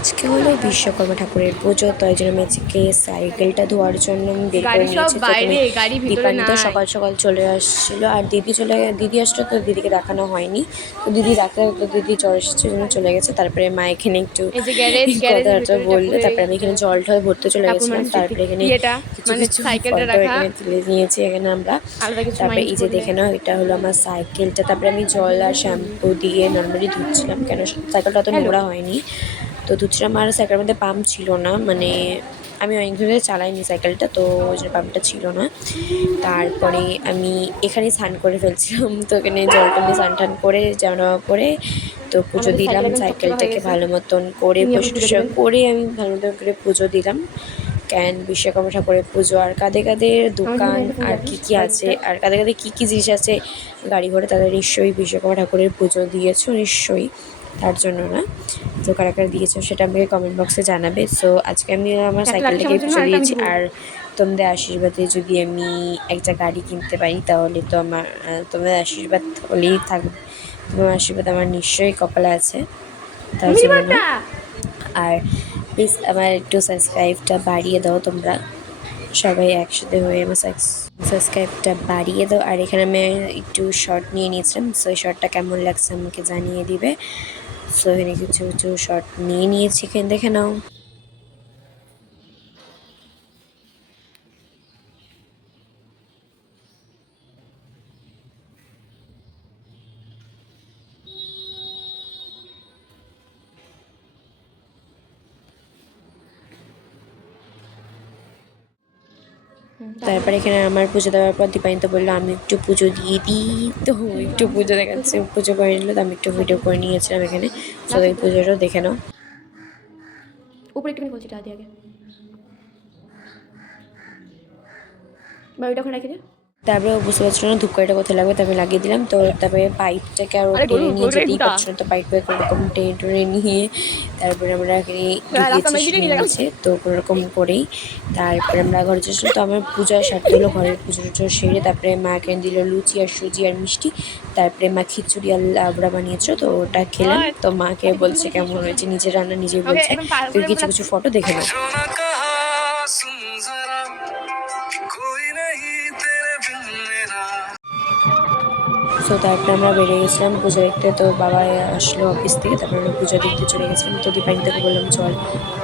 আজকে হলো বিশ্বকর্মা ঠাকুরের পুজো, তো এই জন্য আমি আজকে সাইকেলটা ধোয়ার জন্য আমি বের করে নিয়েছি। তো তুমি দীপানি তো সকাল সকাল চলে আসছিলো, আর দিদি আসলো, তো দিদিকে দেখানো হয়নি। তো দিদি ডাক্তার, তো দিদি জ্বর এসেছে জন্য চলে গেছে। তারপরে মা এখানে একটু কথাটা বললো, তারপরে আমি এখানে জল টল ভরতে চলে গেছিলাম। তারপরে এখানে কিছু কিছু ফটো এখানে তুলে নিয়েছি এখানে আমরা। তারপরে এই যে দেখে নাও, এটা হলো আমার সাইকেলটা। তারপরে আমি জল আর শ্যাম্পু দিয়ে নর্মালি ধুচ্ছিলাম, কেন সাইকেলটা অত নোংরা হয়নি। তো ধুচ্ছিলাম, আর সাইকেলের মধ্যে পাম্প ছিল না, মানে আমি অনেক ধরে চালাইনি সাইকেলটা, তো ওই জন্য পাম্পটা ছিল না। তারপরে আমি এখানেই স্নান করে ফেলছিলাম, তো এখানে জল টলে স্নান টান করে জামা পরে তো পুজো দিলাম। সাইকেলটাকে ভালো মতন করে পরিষ্কার করে আমি ভালো মতন করে পুজো দিলাম। কেন বিশ্বকর্মা ঠাকুরের পুজো, আর কাদের কাদের দোকান আর কি কি আছে, আর কাদের কাদের কী কী জিনিস আছে গাড়ি ঘোড়া, তাদের নিশ্চয়ই বিশ্বকর্মা ঠাকুরের পুজো দিয়েছো নিশ্চয়ই, তার জন্য না। তো কারা কারা দিয়েছো সেটা আমাকে কমেন্ট বক্সে জানাবে। সো আজকে আমি আমার সাইকেলটাকে পুজো দিয়েছি, আর তোমাদের আশীর্বাদে যদি আমি একটা গাড়ি কিনতে পারি তাহলে তো আমার তোমাদের আশীর্বাদ হলেই থাকবে। তোমার আশীর্বাদ আমার নিশ্চয়ই কপালে আছে, তার জন্য না। আর প্লিজ আমার একটু সাবস্ক্রাইবটা বাড়িয়ে দাও, তোমরা সবাই একসাথে হয়ে আমার সাবস্ক্রাইবটা বাড়িয়ে দাও। আর এখানে আমি একটু শর্ট নিয়ে নিয়েছিলাম, সো এই শর্টটা কেমন লাগছে আমাকে জানিয়ে দিবে। সো এখানে কিছু কিছু শর্ট নিয়ে নিয়েছি, এখানে দেখে নাও। তারপরে এখানে আমার পুজো দেওয়ার পর দীপায়িত বললো আমি একটু পুজো দিয়ে দিই, তো একটু পুজো দেখাচ্ছে, পুজো করে নিল, তো আমি একটু ভিডিও করে নিয়েছিলাম এখানে। সবাই পুজোটাও দেখে নাও। উপরে একটুখানি বলছি আগে বাড়িটা ওখানে রেখে দে। তারপরে ও বুঝতে পারছিল না ধূপকাঠিটা কোথায় লাগবে, তারপরে লাগিয়ে দিলাম। তো তারপরে পাইপটাকে আরও টেনে নিয়ে যেতেই পারছিল না, তো পাইপটাকে কোনোরকম টেনে টেনে নিয়ে তারপরে আমরা এখানে ঢুকিয়েছি সিঁড়ির নিচে। তো কোনোরকম করেই তারপরে আমরা ঘরে যাচ্ছিলাম। তো আমার পূজা সারতে হলো, ঘরের পুজো টুজো সেরে তারপরে মা এখানে দিল লুচি আর সুজি আর মিষ্টি। তারপরে মা খিচুড়ি আর লাবড়া বানিয়েছিল, তো ওটা খেলাম। তো মাকে বলছে কেমন হয়েছে, নিজের রান্না নিজেই বলছে। তো কিছু কিছু ফটো দেখে নাও। তো তারপরে আমরা বেরিয়ে গেছিলাম পুজো দেখতে। তো বাবা আসলো অফিস থেকে, তারপরে আমরা পুজো দেখতে চলে গেছিলাম। তো দীপায়নি থেকে বললাম চল,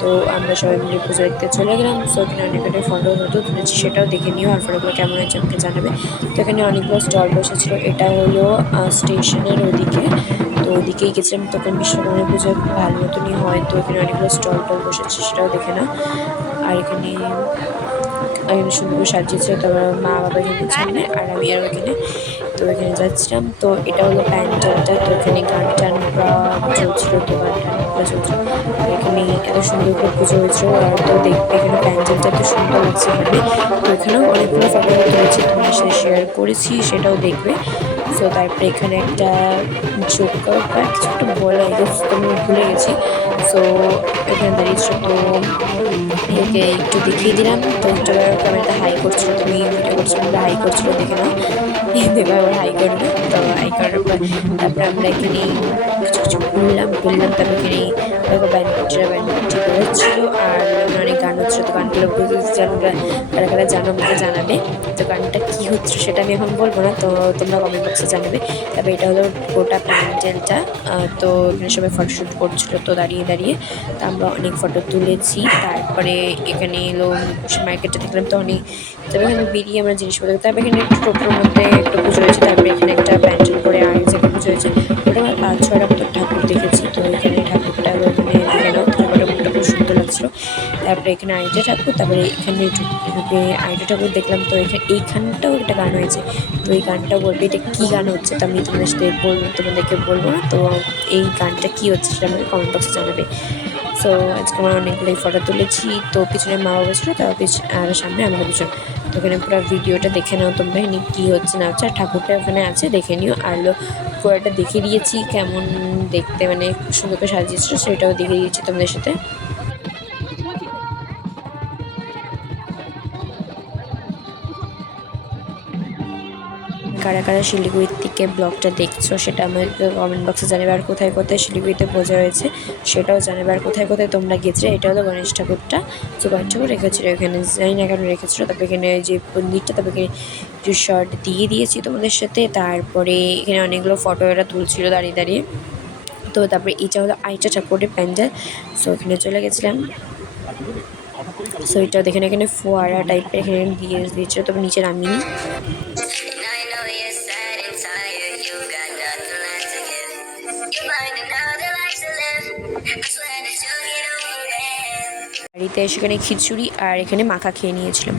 তো আমরা সবাই মিলে পুজো দেখতে চলে গেলাম। তো এখানে অনেক অনেক ফটো তুলেছি, সেটাও দেখে নিও, আর ফটোগুলো কেমন হয়েছে আমাকে জানাবে। তো এখানে অনেকগুলো স্টল বসেছিল, এটা হলো স্টেশনের ওদিকে, তো ওদিকেই গেছিলাম। তো এখানে বিশ্বকর্মা পুজো ভালো মতনই হয়, তো এখানে অনেকগুলো স্টল টল বসেছে, সেটাও দেখে নাও। আর এখানে সুন্দর করে সাজিয়েছে, তারপর মা বাবা এখানে সামনে আর আমি আরও এখানে। তো এখানে যাচ্ছিলাম, তো এটা হলো প্যান্ডেলটা। তো এখানে গান টান চলছিল, তো গান টান চলছিল। এখানে এত সুন্দর করে পুজো হয়েছিল, আর তো দেখবে এখানে প্যান্ডেলটা এত সুন্দর লাগছে এখানে। তো এখানেও অনেকগুলো ফটো তুলেছি, তোমার সাথে শেয়ার করেছি, সেটাও দেখবে। সো তারপরে এখানে একটা জোকার বা কিছু একটা বলে, আমি ভুলে গেছি। সো এখানে দাঁড়িয়েছিল, তো একে একটু দেখিয়ে দিলাম। তো একটু ক্যামেরাতে হাই করছিল, তুমি ভিডিও করছিল, হাই করছিল, দেখে নাও। দেবে আবার হাই করবে, তো হাই করার পর তারপরে আমরা এখানে কিছু কিছু ঘুরলাম টুরলাম। তারপরে এখানে দেখো ব্যান্ডটি বেরোচ্ছিল, আর অনেক গান হচ্ছিলো। তো গানগুলো বুঝতে আমরা কারা কারা জানো আমাকে জানাবে। তো গানটা কী হচ্ছিলো সেটা আমি এখন বলবো না, তো তোমরা কমেন্ট বক্সে জানাবে। তারপরে এটা হলো গোটা প্যান্ডেলটা। তো এখানে সবাই ফটোশ্যুট করছিলো, তো দাঁড়িয়ে দাঁড়িয়ে তো আমরা অনেক ফটো তুলেছি। তারপরে এখানে এলো মার্কেটটা দেখলাম, তো অনেক, তবে এখানে বেরিয়ে আমরা জিনিসপত্র, তারপরে এখানে একটু টোটোর মধ্যে একটা পুজো হয়েছে। তারপরে এখানে একটা প্যান্ডেল করে আর এক জায়গায় পুজো হয়েছে, ওটা আমরা 5-6টা মতো ঠাকুর দেখেছি। তো এখানে ঠাকুরটা ওখানে দেখে নাও, ঠাকুরটা মুখটা খুব সুন্দর লাগছিলো। তারপরে এখানে আরেকটা ঠাকুর, তারপরে এখানে ঢুকে আরেকটা ঠাকুর দেখলাম। তো এইখানটাও একটা গান হয়েছে, তো এই গানটা বলবে এটা কী গান হচ্ছে, তো আমি তোমাদের সাথে তোমাদেরকে বলবো না। তো এই গানটা কী হচ্ছে সেটা আমাকে কমেন্ট বক্সে জানাবে। সো আজকে আমরা অনেকগুলোই ফটো তুলেছি। তো পিছনে মা বাবা ছিল, তার আর সামনে আমাদের পিছনে। তো এখানে পুরো ভিডিওটা দেখে নাও তোমরা, এখানে কী হচ্ছে না হচ্ছে, আর ঠাকুরটা ওখানে আছে দেখে নিও। আর পুরোটা দেখিয়ে দিয়েছি কেমন দেখতে, মানে সুন্দর করে সাজিয়েছিল, সেটাও দেখিয়ে দিয়েছি তোমাদের সাথে। কারা কারা শিলিগুড়ির থেকে ব্লগটা দেখছো সেটা আমাকে কমেন্ট বক্সে জানাবে, আর কোথায় কোথায় শিলিগুড়িতে পূজা হয়েছে সেটাও জানাবে, আর কোথায় কোথায় তোমরা গেছিলে। এটা হলো গণেশ ঠাকুরটা, যে গণেশ ঠাকুর রেখেছিলো এখানে, জানি না কেন রেখেছিলো। তারপরে এখানে যে মন্দিরটা, তারপরে এখানে যে শর্ট দিয়ে দিয়েছি তোমাদের সাথে। তারপরে এখানে অনেকগুলো ফটো এরা তুলছিল দাঁড়িয়ে দাঁড়িয়ে। তো তারপরে এটা হলো আইটা ঠাকুরের প্যান্ডেল। সো এখানে চলে গেছিলাম। সো এটা দেখেন এখানে ফোয়ারা টাইপের এখানে দিয়ে দিয়েছিল, তবে নিচে নামিনি। বাড়িতে সেখানে খিচুড়ি আর এখানে মাখা খেয়ে নিয়েছিলাম।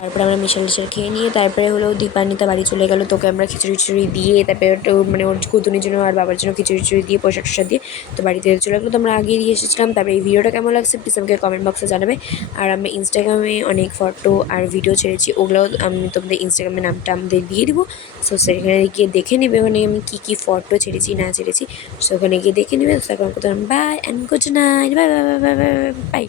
তারপরে আমরা মিশাল টিশাল খেয়ে নিয়ে তারপরে হলো দীপান্বিতা বাড়ি চলে গেল। তোকে আমরা খিচুড়ি টিচুড়ি দিয়ে, তারপরে ওটা মানে ওর কুতুনির জন্য আর বাবার জন্য খিচুড়ি টিচুড়ি দিয়ে পোশাক টোশাক দিয়ে তো বাড়িতে চলে গেলো। তো আমরা আগে দিয়ে এসেছিলাম। তারপরে এই ভিডিওটা কেমন লাগছে প্লিজ আমাকে কমেন্ট বক্সে জানাবে। আর আমি ইনস্টাগ্রামে অনেক ফটো আর ভিডিও ছেড়েছি, ওগুলোও আমি তোমাদের ইনস্টাগ্রামের নামটা আমাদের দিয়ে দিব। সো সেখানে গিয়ে দেখে নেবে ওখানে আমি কী কী ফটো ছেড়েছি না ছেড়েছি। সো ওখানে গিয়ে দেখে নেবে। তো এখন কোথাও bye and good night, bye bye bye bye bye by.